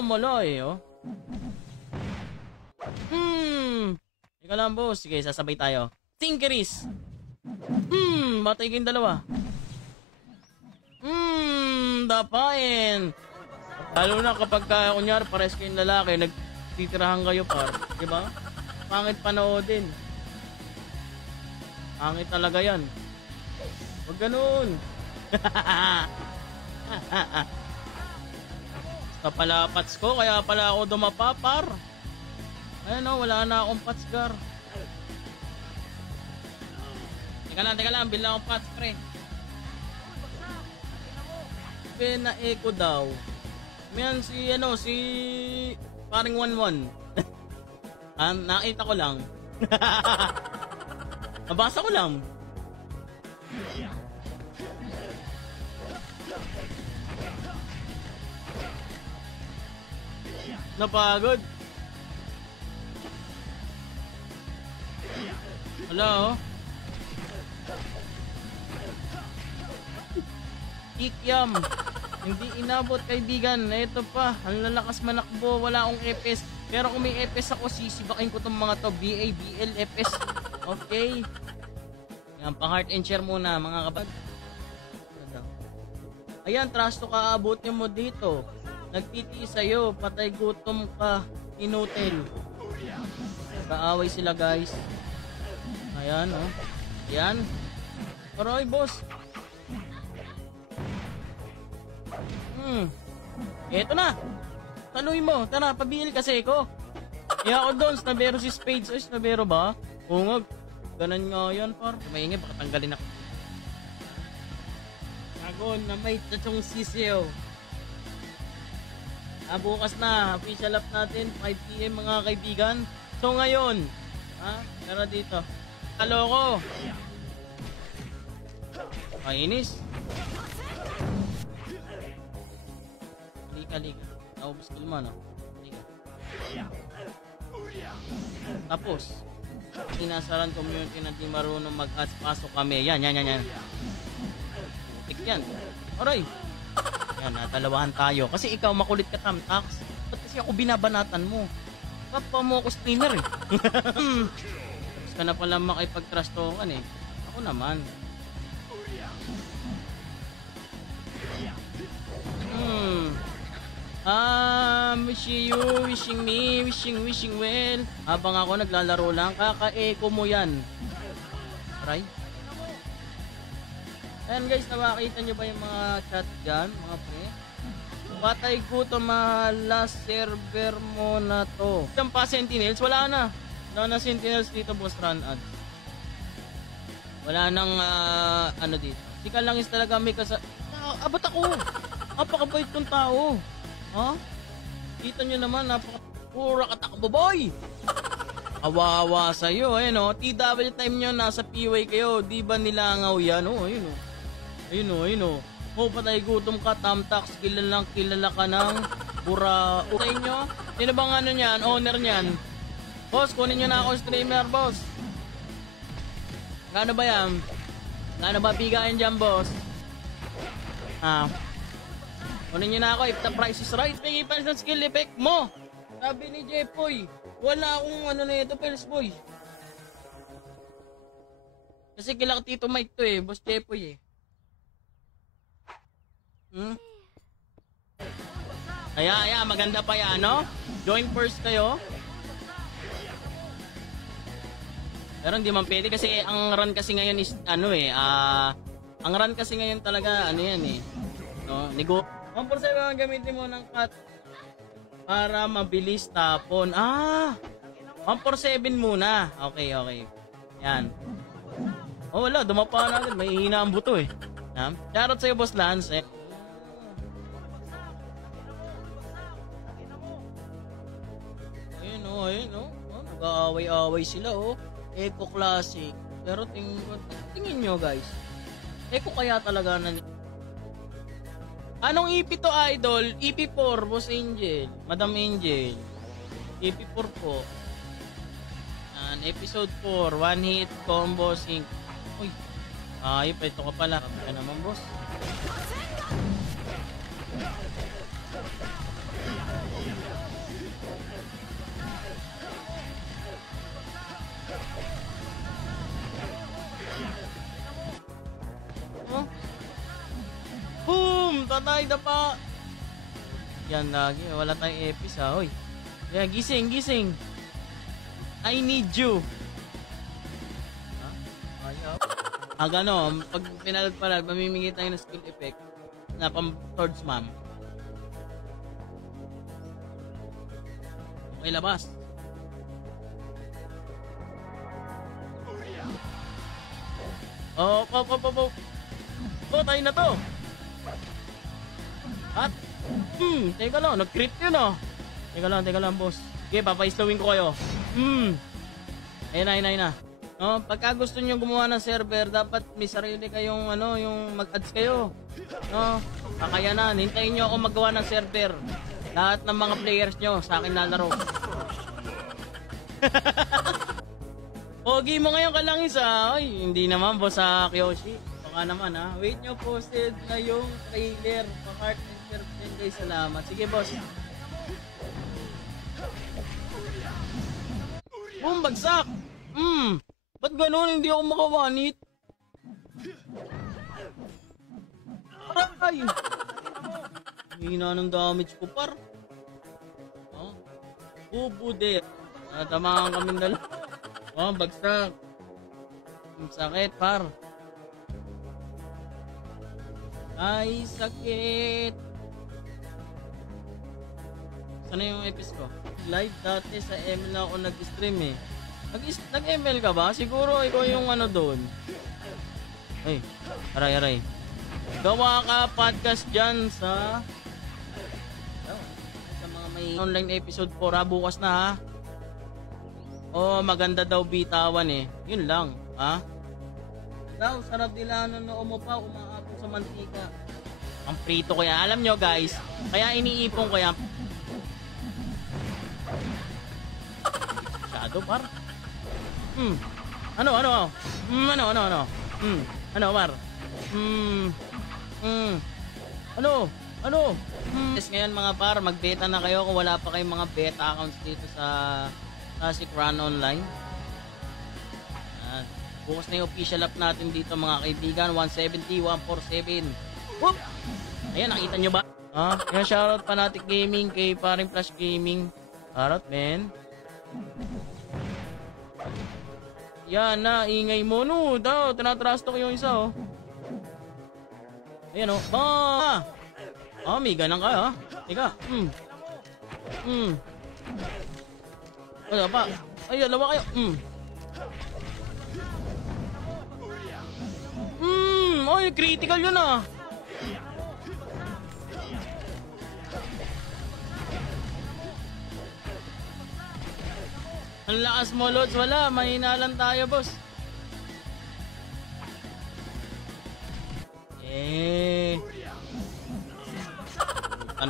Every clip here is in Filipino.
Mamala eh, oh. Ika lang, boss. Sige, sasabay tayo. Tinkeris. Batay kayong dalawa. Dapain. Lalo na kapag, kunyari, pares kayong lalaki, nagtitirahan kayo, par. Diba? Pangit panoodin. Pangit talaga yan. Huwag ganun. Sa pala pats ko, kaya pala ako dumapapar. Ayun o, wala na akong patsgar. Teka lang, bilang akong pats, pre. Na echo daw. Mayan si paring 1-1. Nakita ko lang. Nabasa ko lang. Napagod. Hello? Kikyam. Hindi inabot, kaibigan. Ito pa, ang lalakas manakbo, wala akong EPS. Pero kung may EPS ako, sisibakin ko tong mga to. BA, BL, EPS. Okay. Yan, pang heart and share muna, mga kabag. Ayan, trust to kaabutin mo dito. Nagtitiis sa'yo, patay gutom ka, inutil. Kaaway sila, guys. Ayan, oh. Ayan. Aray, boss. Eto na. Taluin mo. Tara, pabil kasi ko. Kaya ako doon, snabero si Spades. Ay, snabero ba? Ungag. Ganan nga yan, par. Maingay, baka tanggalin ako. Agon na may tatsong sisiyo. Bukas na, official up natin, 5 PM mga kaibigan. So ngayon, tara dito. Kaloko. Kainis. Liga. Naubos ko naman, no? Liga. Tapos, inasaran community na di marunong mag-ads, pasok kami. Yan. Tik yan. Aray. Yan, dalawahan tayo. Kasi ikaw makulit ka, Tamtax. Ba't kasi ako binabanatan mo? Kapwa mo ako streamer eh. Tapos ka na pala makipag-trust talkan eh. Ako naman. Wishing me, wishing well. Habang ako naglalaro lang, kaka-echo mo yan. Try. Ayan guys, nakakita nyo ba yung mga chat dyan, mga pre? Patay ko to, last server mo na to. Yung pa sentinels, wala na. Wala na sentinels dito, boss run ad. Wala nang ano dito. Di ka lang is talaga may abot ako. Napakabait tong tao. Ha? Kita nyo naman, pura katakbo boy. Awawa sa'yo, ayun o. TW time nyo, nasa PY kayo. Di ba nilangaw yan? O, ayun o. Ayun o. O, patay gutom ka, Tamtax. Kilala ka ng pura. Sa inyo, sino bang ano nyan? Owner nyan? Boss, kunin nyo na ako streamer, boss. Gano ba yan? Gano ba bigayan dyan, boss? Kunin nyo na ako if the price is right. May ipan sa skill effect mo. Sabi ni Jepoy, wala akong ano na ito, Pels Boy. Kasi kila Tito Mike to eh, Boss Jepoy eh. Kaya, maganda pa yan, no? Join first kayo. Pero hindi man pwede kasi ang run kasi ngayon is, ang run kasi ngayon talaga, ano yan eh. No? 1% gamitin mo ng cut para mabilis tapon. 147 muna. Okay. Yan. Oh, wala. Dumapa natin. May hina ang buto eh. Shoutout sa'yo, Boss Lance. Ayun o. Nag-aaway-aaway sila oh. Eco Classic. Pero tingin nyo guys. Eco kaya talaga na... Anong EP to, idol? EP4, Boss Angel. Madam Angel. EP4 po. Episode 4. One hit combo sync. Uy. Ayop, ito ka pala. Kaya naman, boss. patay, dapa. Yan lagi, wala tayong epis ha, hoy. Yeah, gising, gising. I need you. Ha? Ayaw. Gano, pag pinalag-palag, mamimigay tayo ng skill effect na pang towards ma'am. Okay, labas. Oh, oh, tayo na to. At, teka lang, nag-crit yun oh. Teka lang, boss. Okay, papaislawin ko kayo. Ayun na. No, pagka gusto niyo gumawa ng server, dapat may sarili kayong yung mag-ads kayo. No, kakayanan. Hintayin niyo ako magawa ng server. Lahat ng mga players niyo sa akin lalaro. Pogi mo ngayon ka lang isa. Ay, hindi naman boss sa Kyoshi. Baka naman ha. Wait nyo, posted na yung trailer. Pa-heart and share 10 guys. Salamat. Sige boss. Boom, bagsak. Ba't ganun? Hindi ako makawanit. Aray! Hina ng damage ko, par. Oh. Bubude. Natamaan kami dalawa. Oh, bagsak. Sakit, par. Ay, sakit. Sana yung episode ko? Live dati sa ML na ako nag-stream eh. Nag-ML ka ba? Siguro ikaw yung doon. Ay, aray. Gawa ka podcast dyan sa mga may online episode 4 ha. Bukas na ha. Oh, maganda daw bitawan eh. Yun lang, ha? Daw, sarap nila noo mo pa, umaapon sa mantika. Ang prito ko yan. Alam nyo guys, kaya iniipon ko yan. Shadow par. Ano? Ano par? Ano? Yes, ngayon mga par, mag-beta na kayo kung wala pa kayong mga beta accounts dito sa Classic Run Online. Bukas na yung official app natin dito mga kaibigan. 170, 147. Whoop! Ayan, nakita nyo ba? Yan, shoutout Fanatic Gaming kay paring Flash Gaming. Shoutout, men. Yan na, ingay mo. No, daw, tinatrasto ko yung isa, oh. Ayan, oh. May ganang ka, ha? Ika, Wala pa. Ay, dalawa kayo. Ay, critical yun ah. Ang lakas mo, Lods. Wala, mahina lang tayo, boss.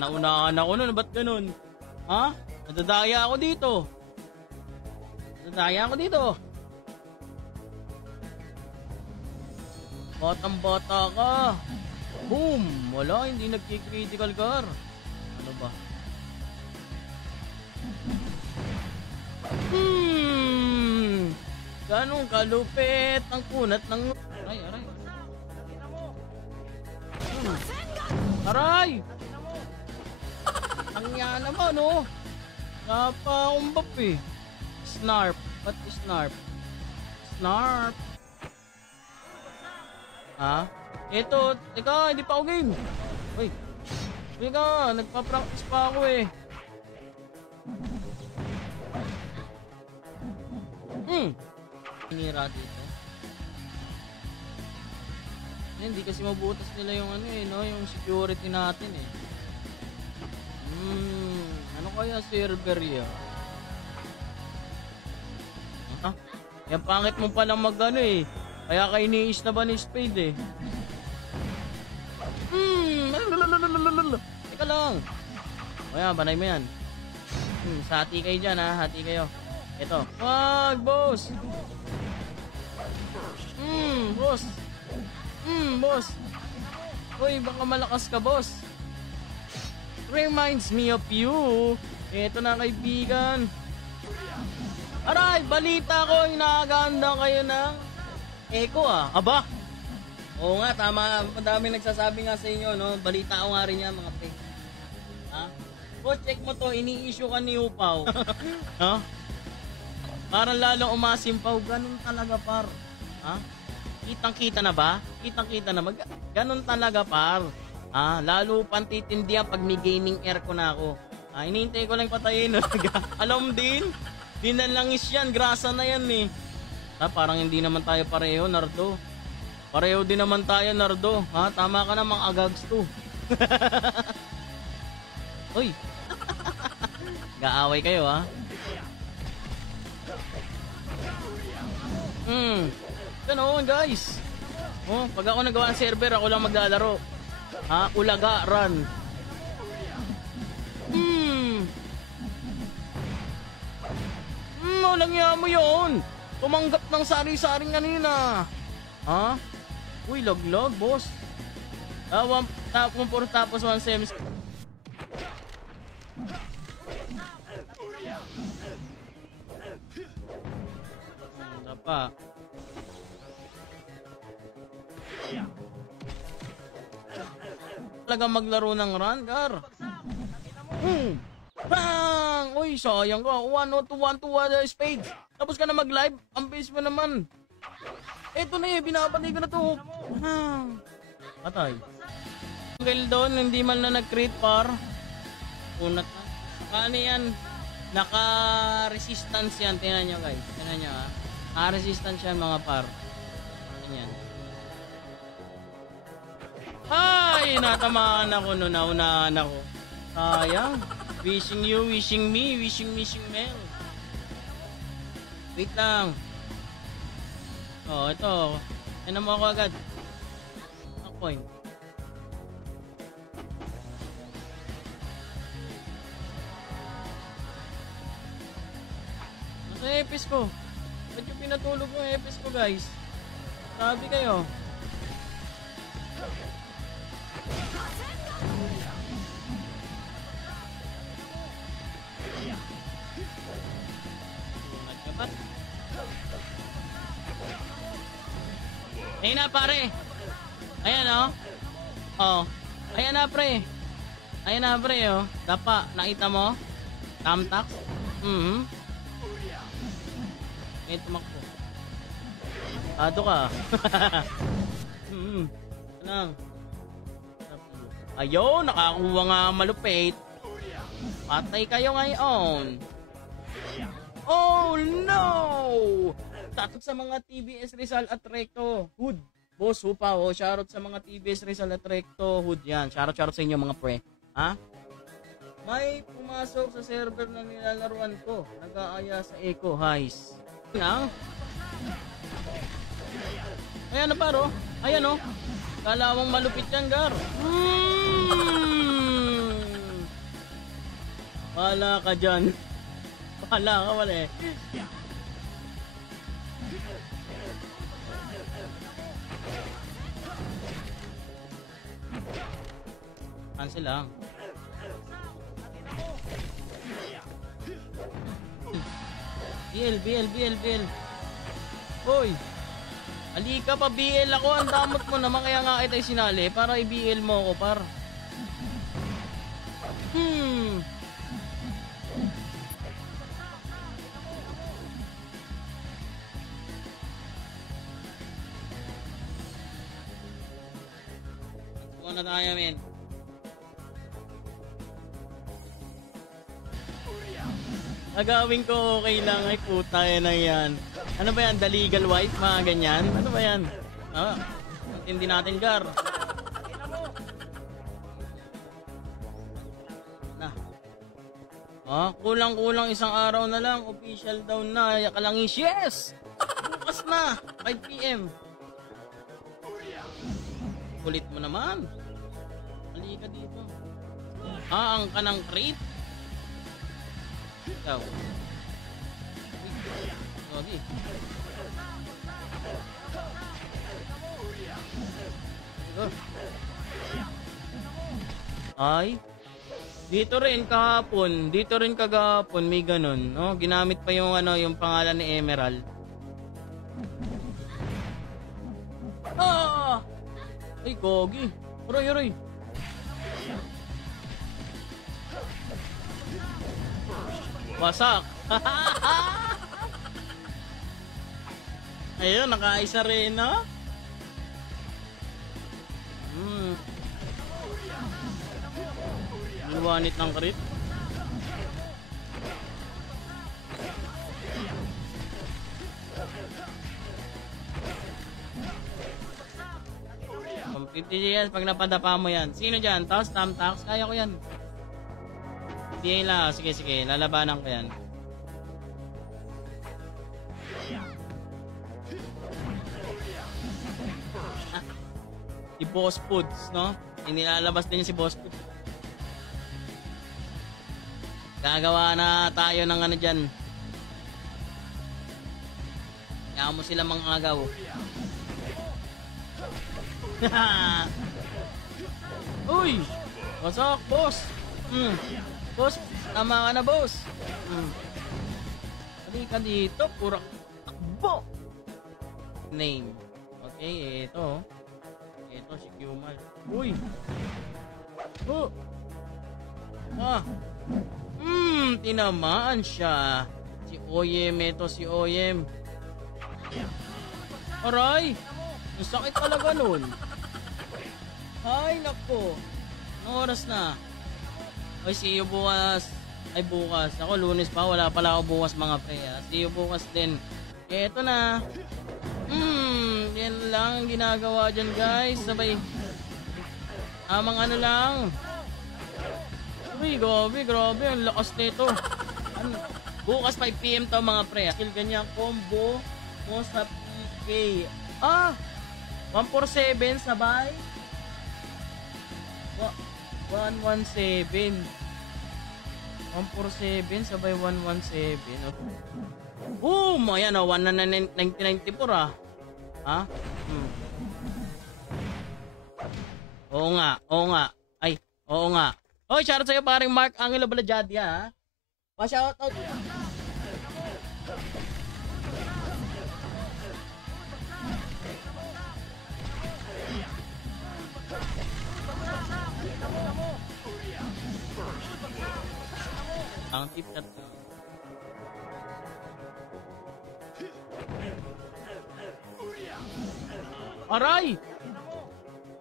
Naunahan ako nun. Ba't ganun? Ha? Nadadaya ako dito. Batang-bata ka. Boom! Wala, hindi nagki-critical car. Ano ba? Ganong kalupit ang kunat ng... Aray. Aray! Ang yan naman, oh. Napaumbap eh. Snarp. Ba't snarp? Snarp. Ha? Ito, teka, hindi pa ako game. Uy. Teka, nagpa-practice pa ako eh. Hinira dito. Hindi kasi mabutas nila yung yung security natin eh. Ano kaya server yan? Yan pangit mo palang eh. Kaya ka iniis na ba ni Spade eh? Teka lang. O yan, banay mo yan. Hati kayo dyan ha, hati kayo. Ito. Wag, boss! Boss! Boss! Uy, baka malakas ka, boss. Reminds me of you. Ito na kaibigan. Aray, balita ko, inaganda kayo ng Echo ah. Aba? Oo nga, tama. Madami nagsasabi nga sa inyo, no? Balita ko nga rin yan, mga pre. Ha? O, check mo to, ini-issue ka ni Upaw. Ha? Parang lalong umasimpaw. Ganun talaga, par. Ha? Kitang-kita na ba? Kitang-kita na ba? Ganun talaga, par. Ha? Lalo pang titindihan pag may gaming aircon na ako. Ha? Hinihintay ko lang patayin. Alam din, dinalangis yan. Grasa na yan, eh. Ha? Parang hindi naman tayo pareho, Nardo. Pareho din naman tayo, Nardo. Ha? Tama ka na, mga agags to. Uy. Gaaway kayo, ha? Ganoon, guys. Oh, pag ako nagawa ng server, ako lang maglalaro. Ha? Ulaga, run. Walang niya mo yun. Tumanggap ng sari-saring kanina. Ha? Uy, log-log, boss. Tapos 1 semis. Pa. Talaga maglaro ng run, Gar. Bang! Uy, sayang ka. 1-2-1-2 spade. Tapos ka na mag-live. Ang base mo naman. Eto na eh, binabantay ko na to. Patay. Dahil doon, hindi man na nag-crit par. Unat na. Ano yan? Naka-resistance yan. Tingnan nyo, guys. Tingnan nyo, ha. Naka-resistance yan, mga par. Ganyan. Ay! Natamaan ako no. Naunahan ako. Sayang. Wishing you, wishing me, wishing Mel. Wait lang. Oh, ito. Ano mo ako agad? A point. Nasa epis ko. Ba't yung pinatulog yung epis ko, guys? Sabi kayo. Nagkapat. Ayun na, pare. Ayan, oh. Oh. Ayan na, pre. Ayan na, pre, oh. Dapa, nakita mo? Tamtax? May tumakbo. Ado ka. Anong? Ayun, nakakuha nga malupit. Patay kayo ngayon. Oh no! Shoutout sa mga TBS Rizal at Recto Hood. Boss, hupa, oh. Shoutout sa mga TBS Rizal at Recto Hood yan. Shoutout sa inyo, mga pre. Ha? May pumasok sa server na nilalaruan ko. Nag-aaya sa Echo Highs. Lang. Ayan na, paro. Ayan, oh. Kalawang malupit yan, Gar. Wala ka dyan. Wala ka, wala eh. Cancel lang. BL. Hoy! Halika pa, BL ako. Ang damot mo naman, kaya nga kita sinali para i-BL mo ako, par. Tuwa na tayo, men. Agawin ko okay lang. Ay, puta, yan na yan. Ano ba yan? The legal wife? Mga ganyan? Ano ba yan? Hindi natin, Gar. Na. Kulang-kulang isang araw na lang. Official down na. Yakalangis. Yes! Bukas na. 5 PM. Kulit mo naman. Halika dito. Ang kanang crate. Ikaw. Lagi. Ay. Dito rin kagapon may ganun, no? Ginamit pa yung yung pangalan ni Emerald. Ay, gogi. Aray, aray. Wasak. Ayun, nakaisa rin, no? Luwanit ng crit. Yes, pag napadapa mo yan. Sino dyan? Taos, Tamtax? Kaya ko yan. Hindi lang. Sige, sige. Lalabanan ko yan. Si Boss Foods, no? Inilalabas din si Boss Foods. Gagawa na tayo ng ano dyan. Kaya mo sila mga agaw. Uy! Wasak, boss! Boss, tama ka na, boss! Halika dito, pura takbo! Name. Okay, ito. Ito si Qmal. Uy! Oh! Ah! Tinamaan siya. Si Oyem, ito si Oyem. Aray! Ang sakit talaga nun. Ay, nako. Anong oras na? Ay, see you bukas. Ay, bukas. Ako, Lunes pa. Wala pala ako bukas, mga pre. See you bukas din. Eto na. Yan lang ang ginagawa dyan, guys. Sabay. Amang ano lang. Uy, grabe. Ang lakas nito. Bukas 5 PM to, mga pre. Skill ganyan combo mo sa PK. 147 sabay. 117. 147 sabay 117. Boom! Ayan o, 1994 Ha? Oo nga. Ay, oo nga. Hoy, shoutout sa'yo paring Mark Angelo Balajadia, ha? Pa-shoutout. Ang tip cut. Aray!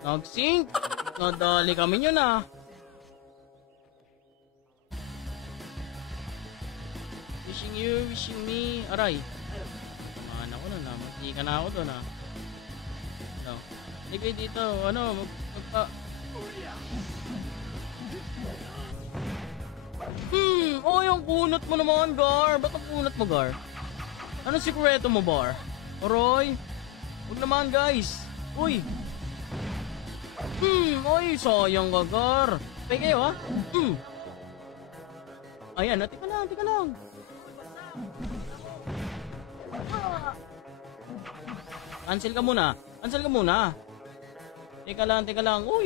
Nag-sync! Nadali kami yun, ah. Wishing you, wishing me. Aray. Mahan ako na. Mati ka na ako doon, ah. No. Hindi kayo dito. Ano? Magpa... Oh, yung kunot mo naman, Gar. Ba't ang kunot mo, Gar? Anong sikreto mo, Bar? Aroy. Huwag naman, guys. Uy. Oy, sayang ka, Gar. Pay kayo, ha? Ayan, tika lang. Cancel ka muna. Teka lang. Uy.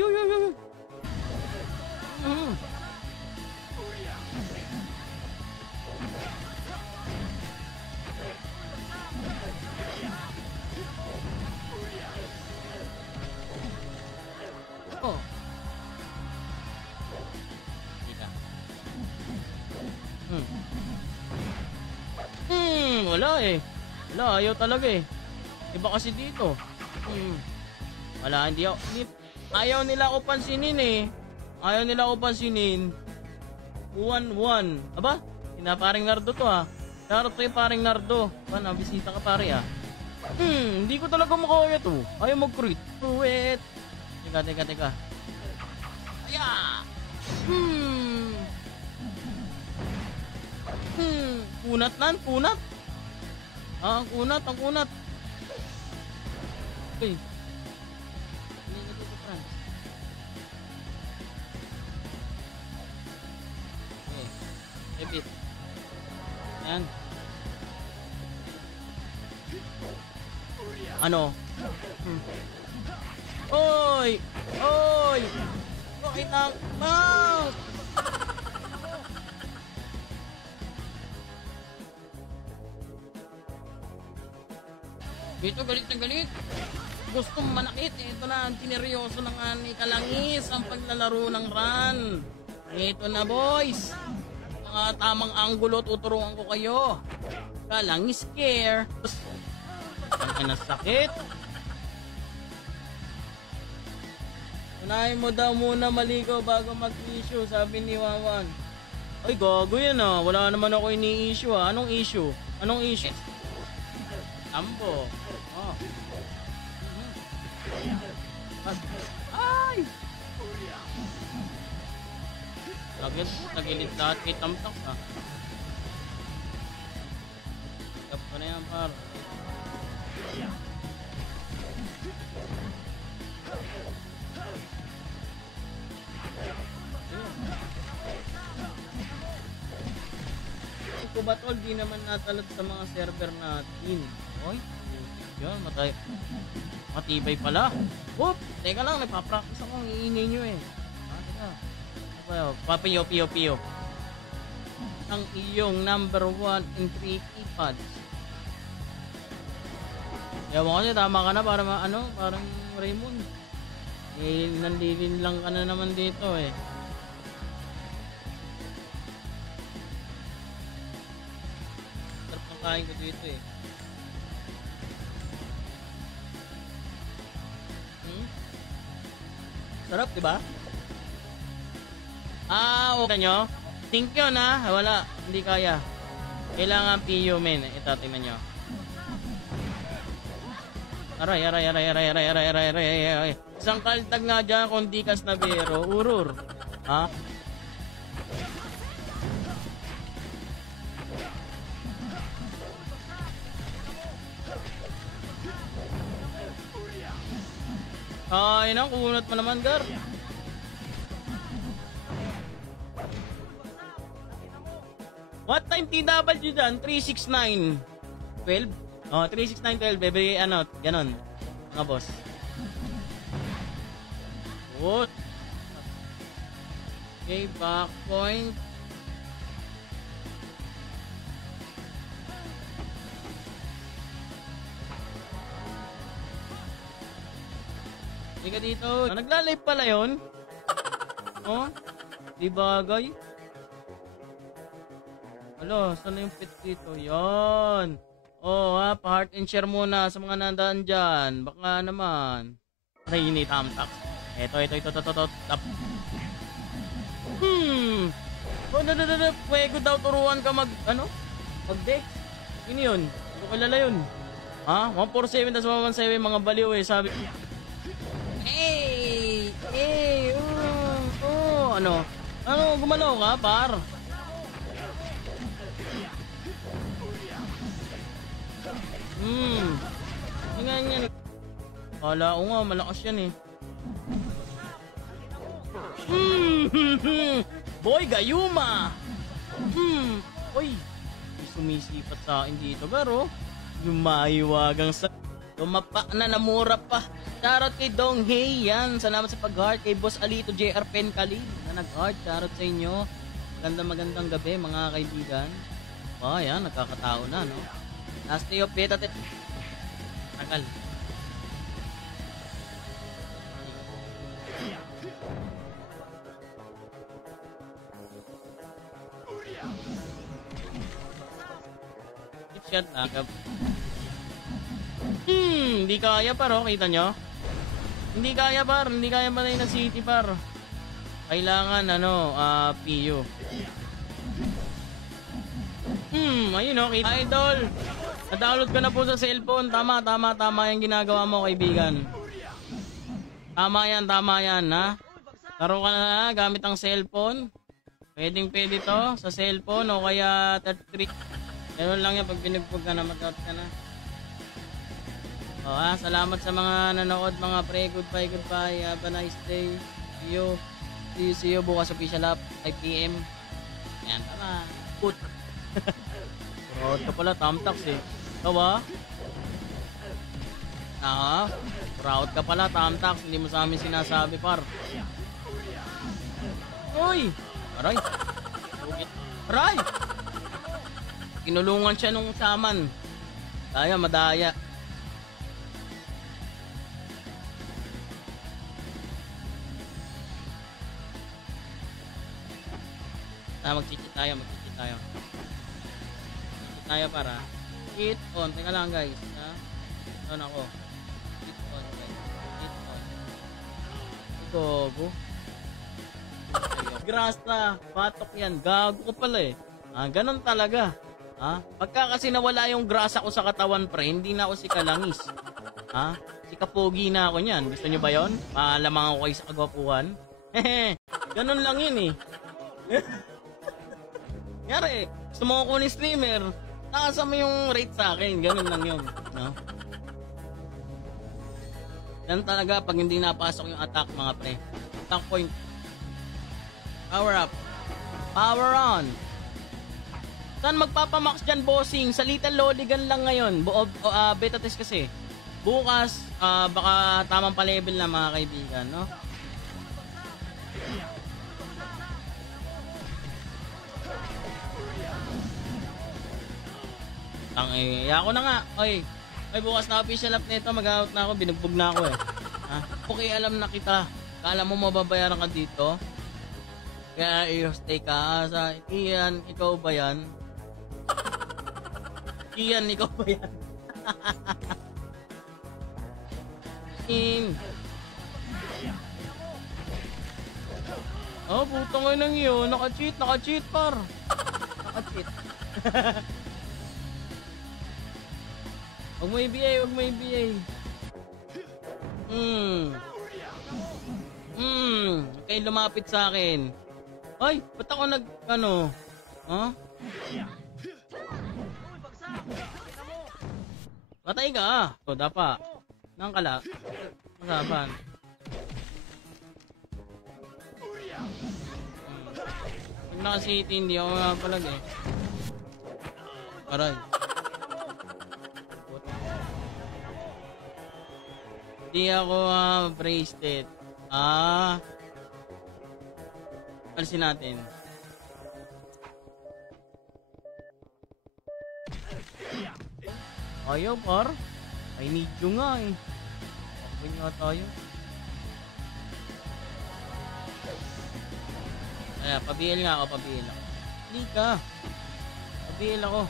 Oh. Teka. Wala eh. Wala, ayaw talaga eh. Iba kasi dito. Wala, hindi ako. Ayaw nila ako pansinin eh. 1-1. Aba? Paring Nardo to, ha. Shoutout kayo paring Nardo. Nabisita ka, pare, ha. Hindi ko talaga makaya to. Ayaw mag-crit. Wait. Teka. Aya! Kunat. Ang kunat. Okay. Hindi na dito, Franz. Okay. Ebit. Ayan. Ano? Oy! Bakit ang... Dito, galit na galit. gustong manakit, ito na, tineryoso na nga ni Kalangis ang paglalaro ng run. Ito na boys, mga tamang anggulo, tuturuan ko kayo. Kalangis care. Ang sakit. Unahin mo daw muna maligo bago mag-issue, sabi ni Wawan. Ay, gago yan ah. Wala naman ako ini-issue ah. Anong issue? Anong issue? Ambo. Oh. Ay! Nagilid lahat kay Tamtak ah. Gap ko na yan par. Kubatol, di naman natalad sa mga server natin. Oy, yun, matibay pala. Whoop, teka lang, nagpa-practice ako, ang iingay nyo eh. Teka. Papiyo. Ang iyong number 1 in 3 keypads. Ewan ko siya, tama ka na para parang Raymond. Eh, nandilin lang ka na naman dito eh. Sarap ng kain ko dito eh. Sarap, diba? Okay nyo? Think yun ha? Wala, hindi kaya. Kailangan PU men. Ito, tingnan nyo. Aray. Isang kaltag nga dyan kung di kas na biro. Urur. Ha? Ay, nang kunot mo naman, Gar. What time TW dyan? 369. 12? Oh, 36912. Bebe, ganon. Mga boss. What? Okay, back point. Hindi ka dito. Nagla-live pala yun? Oh? Di bagay? Alo, saan na yung pit dito? Yan. Oh, ha, pa-heart and share muna sa mga nandaan dyan. Baka naman. Ay, ini Tamtak. Ito. Tap. Pwego daw turuan ka mag-deck. Yun yun. Hindi ko kilala yun. Ha? 147 tas 117 mga baliw eh. Sabi. Ano, gumalaw ka, par? Ganyan. Kala ko nga, malakas yan eh. Boy, gayuma! Uy, sumisipat sa akin dito, garo. Lumahiwagang sa... Tumapa na, namura pa. Shoutout kay Dong Hey, yan. Salamat sa pag-heart. Kay Boss Alito JR Pen Kalib na nag-heart. Shoutout sa inyo. Magandang gabi, mga kaibigan. Yan, nagkakatao na, no? Last day of beta test. Tagal. Shut up. Hindi kaya par, kita nyo? Hindi kaya par, hindi kaya malay na city par. Kailangan PU. Ayun o, kita. Idol, na-download ko na po sa cellphone. Tama yung ginagawa mo, kaibigan. Tama yan, ha? Laro ka na gamit ang cellphone. Pwede to sa cellphone o kaya 33. Ganun lang yan, pag binugbog ka na, mag-out ka na. Salamat sa mga nanood, mga pre. Goodbye. Have a nice day. See you bukas official app, 5 PM. Yan, tama. Put. Proud ka pala, Tamtax eh. Ikaw ba? Proud ka pala, Tamtax. Hindi mo sa amin sinasabi, par. Uy! Aray! Aray! Kinulungan siya nung saman. Madaya. Mag-cheat tayo. Mag-cheat tayo para. Cheat on. Teka lang guys. Ha? On ako. Cheat on guys. Cheat on. Gogo. Grasa. Batok yan. Gago ko pala eh. Ganun talaga. Pagka kasi nawala yung grasa ko sa katawan pre, hindi na ako si Kalangis. Si Kapogi na ako niyan. Gusto nyo ba yun? Malamang ako kayo sa kagwapuhan. Ganun lang yun eh. Yari, gusto mo ako ni streamer, nakasa mo yung rate sa akin. Ganun lang yun. No? Yan talaga pag hindi napasok yung attack mga pre. Attack point. Power up. Power on. Saan magpapamax dyan, bossing? Sa Little Loligan lang ngayon. Beta test kasi. Bukas, baka tamang pa-level na mga kaibigan, no? Ako na nga. Oy, bukas na official up nito. Mag-out na ako. Binugbog na ako eh. Okay, alam na kita. Kala mo mababayaran ka dito? Kaya i-stay ka. Ian, ikaw ba yan? Ian, ikaw ba yan? Puto ngayon ng iyo. Naka-cheat par. Naka-cheat. Huwag mo i-BA. Okay, lumapit sa akin. Ay, ba't ako Patay ka dapa. Nang kala. Masaban. Pag naka-city, hindi ako mapalag eh. Aray. Hindi ako bracelet. Alisin natin. Ayaw par. I need you nga eh. Okay nga tayo. Pabiel nga ako. Hindi ka. Pabiel ako.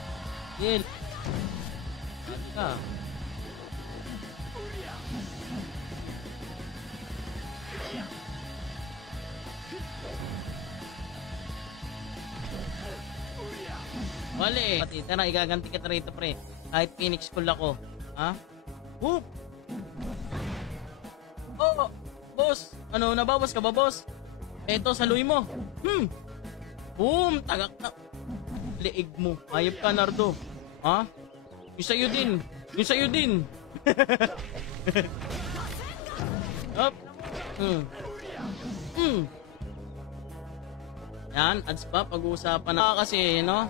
Biel. Hindi ka. Wala eh. Pati, tara, igaganti kita rito pre. Kahit Phoenix School ako. Whoop! Oh! Boss! Nabawas ka ba boss? Eto, saluy mo. Boom! Tagak na. Leeg mo. Ayop ka, Nardo. Yung sa'yo din. Up! Yan, ads pa. Pag-uusapan na kasi, no?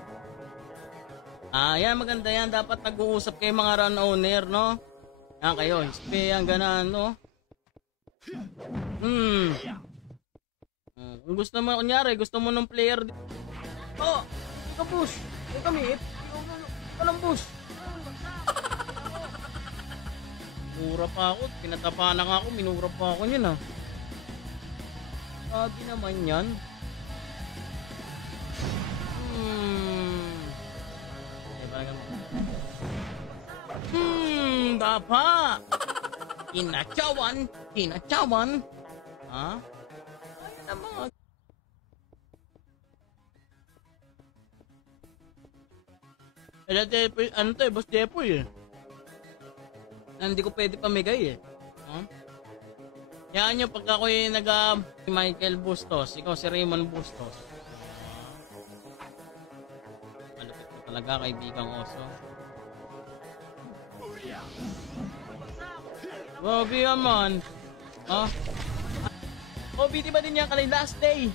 Yan, maganda yan. Dapat nag-uusap kayo mga run owner, no? Yan kayo. Hispe, yan, ganan, no? Kung gusto mo, kunyari, gusto mo ng player. Ika push. Ika meet. Ika lang push. Mura pa ako. Pinatapanan ako. Minura pa ako yun, Sabi naman yan. Dapa. Kinatsawan. Ayun na mga. Ano to Boss Jepoy eh. Hindi ko pwede pamigay eh. Yan nyo, pagka ako yung Michael Bustos, ikaw si Raymond Bustos. Malupit ko talaga, kaibigang oso. Bobby naman. Bobby, di ba din yan kalay last day?